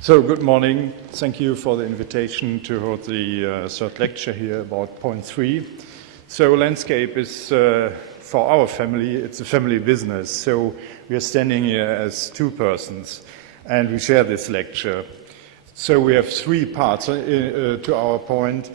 So, good morning. Thank you for the invitation to hold the third lecture here about point 3. So, landscape is, for our family, it's a family business. So, we are standing here as two persons and we share this lecture. So, we have three parts to our point.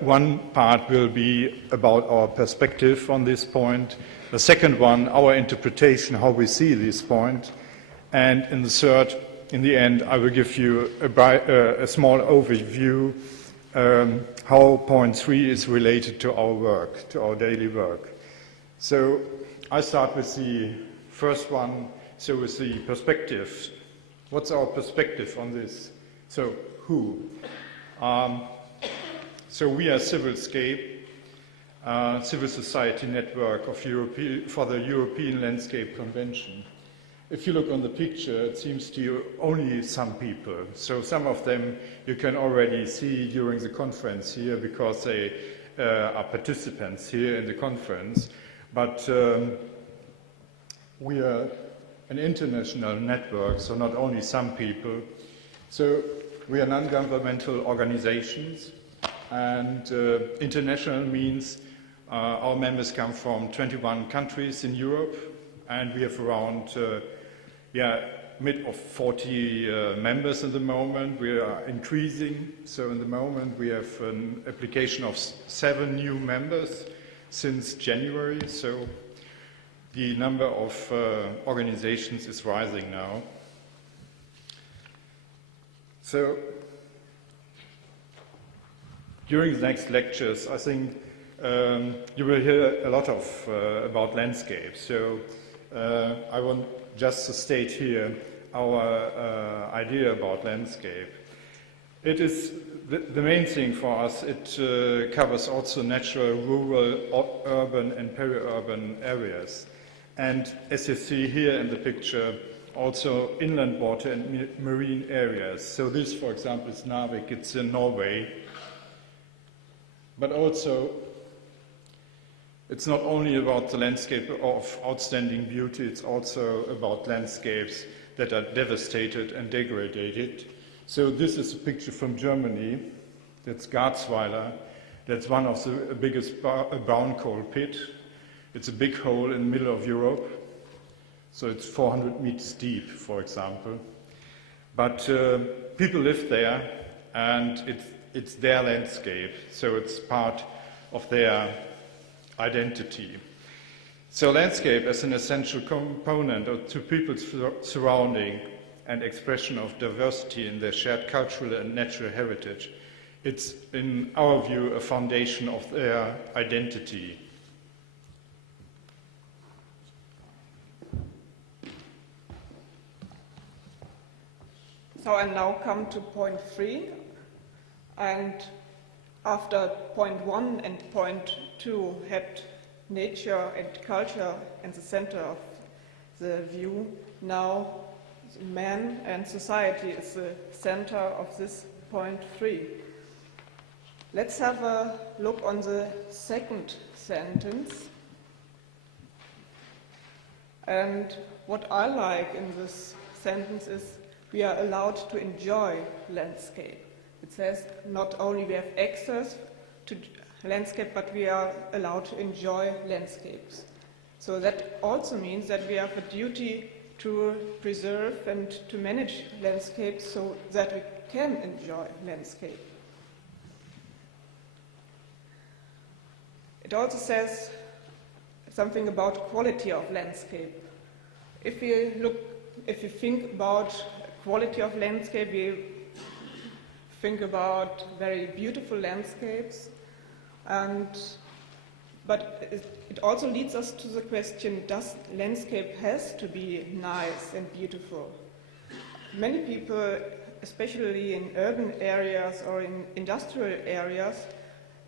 One part will be about our perspective on this point. The second one, our interpretation, how we see this point. And in the third, in the end, I will give you a small overview how point 3 is related to our work, to our daily work. So I start with the first one, so with the perspective. What's our perspective on this? So who? So we are Civil-scape, civil society network of for the European Landscape Convention. If you look on the picture, it seems to you only some people. So some of them you can already see during the conference here because they are participants here in the conference. But we are an international network, so not only some people. So we are non-governmental organizations, and international means our members come from 21 countries in Europe, and we have around mid of 40 members at the moment. We are increasing, so in the moment we have an application of 7 new members since January, so the number of organizations is rising now. So during the next lectures, I think you will hear a lot of about landscapes. So I want just to state here our idea about landscape. It is the main thing for us. It covers also natural, rural, urban and peri-urban areas. And as you see here in the picture, also inland water and marine areas. So this, for example, is Narvik, it's in Norway. But also, it's not only about the landscape of outstanding beauty, it's also about landscapes that are devastated and degraded. So this is a picture from Germany. That's Garzweiler. That's one of the biggest brown coal pit. It's a big hole in the middle of Europe. So it's 400 meters deep, for example. But people live there, and it's their landscape. So it's part of their identity. So landscape as an essential component to people's surrounding and expression of diversity in their shared cultural and natural heritage. It's, in our view, a foundation of their identity. So I now come to point 3, and after point 1 and point 2 had nature and culture in the center of the view, now man and society is the center of this point 3. Let's have a look on the second sentence. And what I like in this sentence is we are allowed to enjoy landscape. It says not only we have access to landscape, but we are allowed to enjoy landscapes. So that also means that we have a duty to preserve and to manage landscapes so that we can enjoy landscape. It also says something about quality of landscape. If you think about quality of landscape, we think about very beautiful landscapes, but it also leads us to the question, does landscape has to be nice and beautiful? Many people, especially in urban areas or in industrial areas,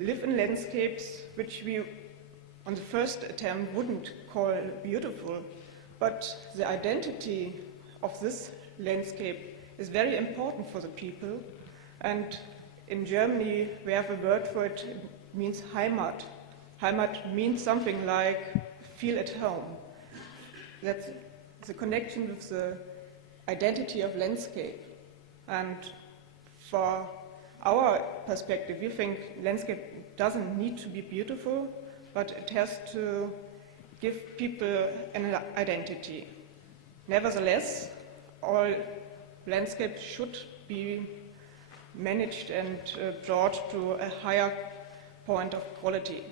live in landscapes which we, on the first attempt, wouldn't call beautiful, but the identity of this landscape is very important for the people. And in Germany, we have a word for it, it means Heimat. Heimat means something like feel at home. That's the connection with the identity of landscape. And for our perspective, we think landscape doesn't need to be beautiful, but it has to give people an identity. Nevertheless, all landscapes should be managed and brought to a higher point of quality.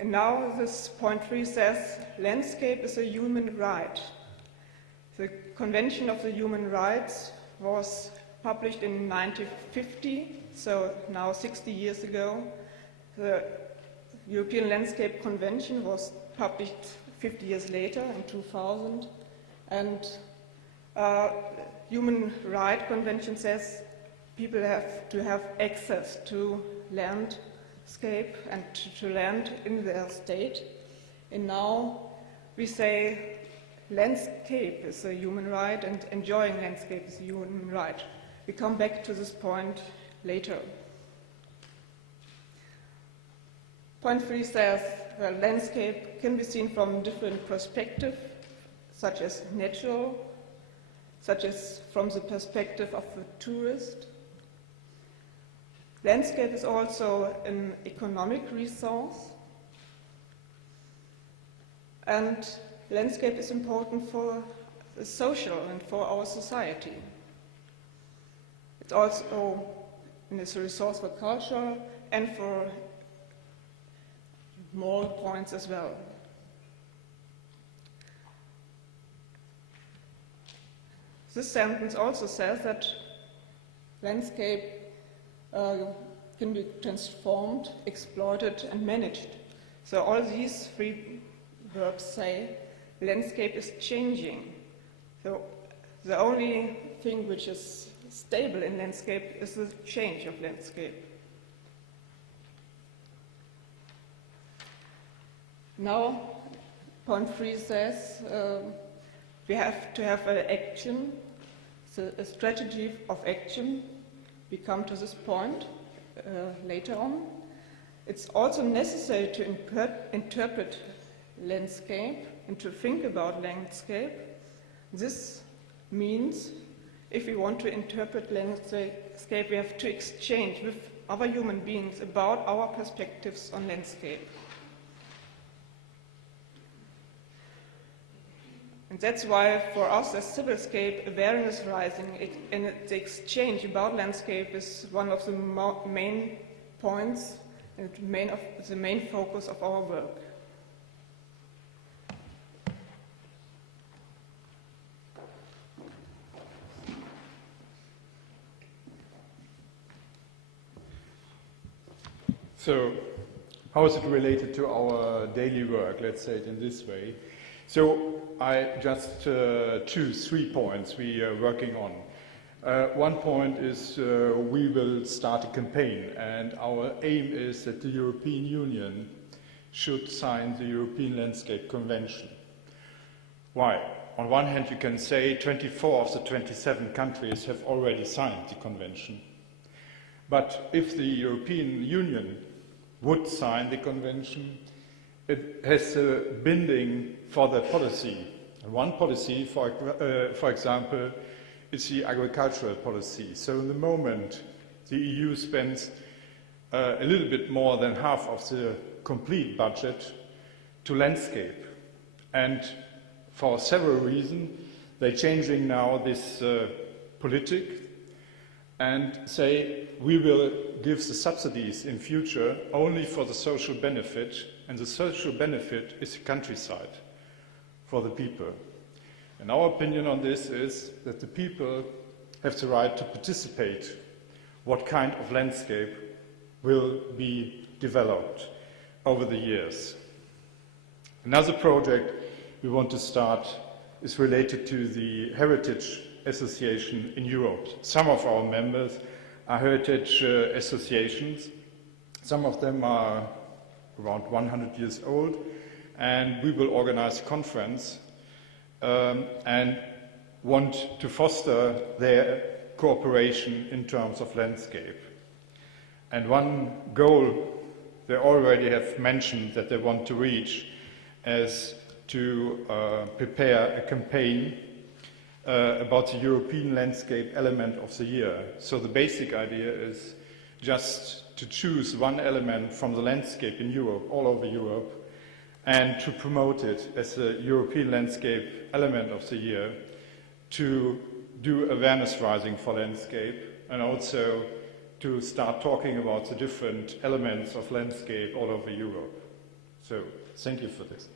And now this point 3 says, landscape is a human right. The Convention of the Human Rights was published in 1950, so now 60 years ago. The European Landscape Convention was published 50 years later, in 2000, and Human Rights Convention says people have to have access to landscape and to land in their state. And now we say landscape is a human right and enjoying landscape is a human right. We come back to this point later. Point 3 says landscape can be seen from different perspectives, such as natural, such as from the perspective of the tourist. Landscape is also an economic resource, and landscape is important for the social and for our society. It's also a resource for culture and for moral points as well. This sentence also says that landscape can be transformed, exploited, and managed. So all these three verbs say landscape is changing. So the only thing which is stable in landscape is the change of landscape. Now, point 3 says we have to have an action, so a strategy of action. We come to this point later on. It's also necessary to interpret landscape and to think about landscape. This means if we want to interpret landscape, we have to exchange with other human beings about our perspectives on landscape. And that's why for us as Civil-scape, awareness rising and the exchange about landscape is one of the main points and the main focus of our work. So, how is it related to our daily work? Let's say it in this way. So, I just choose 3 points we are working on. One point is we will start a campaign, and our aim is that the European Union should sign the European Landscape Convention. Why? On one hand, you can say 24 of the 27 countries have already signed the convention. But if the European Union would sign the convention, it has a binding for the policy. And one policy, for example, is the agricultural policy. So in the moment the EU spends a little bit more than half of the complete budget to landscape. And for several reasons, they're changing now this politic and say we will give the subsidies in future only for the social benefit, and the social benefit is the countryside for the people. And our opinion on this is that the people have the right to participate what kind of landscape will be developed over the years. Another project we want to start is related to the Heritage Association in Europe. Some of our members are heritage associations. Some of them are around 100 years old, and we will organize a conference and want to foster their cooperation in terms of landscape. And one goal they already have mentioned that they want to reach is to prepare a campaign about the European landscape element of the year. So the basic idea is just to choose one element from the landscape in Europe, all over Europe, and to promote it as a European landscape element of the year, to do awareness raising for landscape, and also to start talking about the different elements of landscape all over Europe. So, thank you for this.